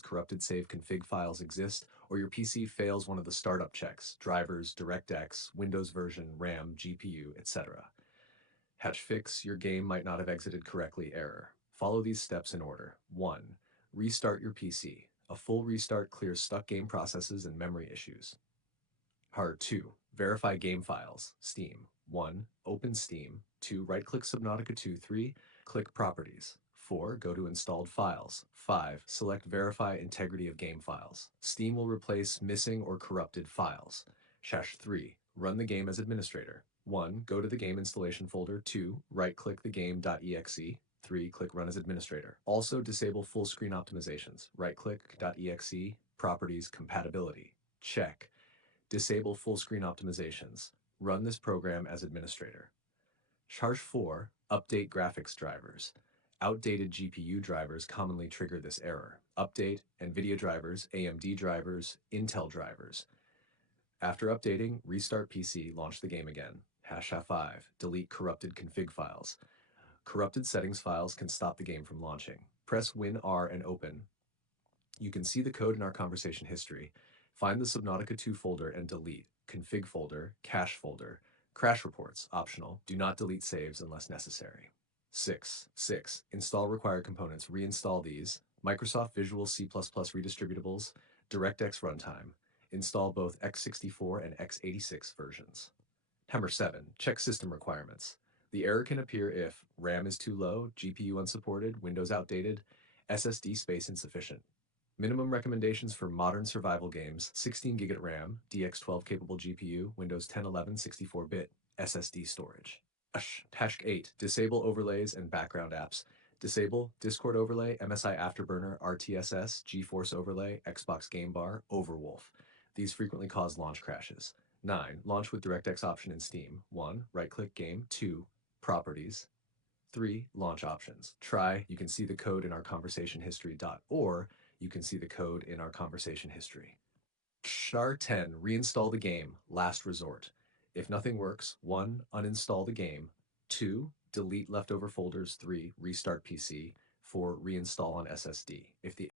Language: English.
crashes, corrupted save config files exist, or your PC fails one of the startup checks, drivers, DirectX, Windows version, RAM, GPU, etc. Hatch fix, your game might not have exited correctly error. Follow these steps in order. 1. Restart your PC. A full restart clears stuck game processes and memory issues. 2. Verify game files. Steam. 1. Open Steam. 2. Right-click Subnautica 2. 3. Click Properties. 4. Go to Installed Files. 5. Select Verify Integrity of Game Files. Steam will replace missing or corrupted files. 3. Run the game as administrator. 1. Go to the game installation folder. 2. Right-click the game.exe. 3. Click Run as Administrator. Also disable full screen optimizations. Right-click .exe, Properties, Compatibility. Check. Disable full screen optimizations. Run this program as administrator. 4. Update graphics drivers. Outdated GPU drivers commonly trigger this error. Update NVIDIA drivers, AMD drivers, Intel drivers. After updating, restart PC, launch the game again. 5. Delete corrupted config files. Corrupted settings files can stop the game from launching. Press Win R and open. You can see the code in our conversation history. Find the Subnautica 2 folder and delete. Config folder, cache folder. Crash reports, optional. Do not delete saves unless necessary. 6. Install required components. Reinstall these. Microsoft Visual C++ redistributables, DirectX runtime. Install both x64 and x86 versions. 7. Check system requirements. The error can appear if RAM is too low, GPU unsupported, Windows outdated, SSD space insufficient. Minimum recommendations for modern survival games: 16 GB RAM, DX12 capable GPU, Windows 10 11 64-bit SSD storage. 8. Disable overlays and background apps. Disable Discord overlay, MSI Afterburner, RTSS, GeForce overlay, Xbox Game Bar, Overwolf. These frequently cause launch crashes. 9. Launch with DirectX option in Steam. 1. Right-click Game. 2. Properties. 3. Launch options. Try. You can see the code in our conversation history. Or you can see the code in our conversation history. 10. Reinstall the game. Last resort. If nothing works, 1. Uninstall the game. 2. Delete leftover folders. 3. Restart PC. 4. Reinstall on SSD. If the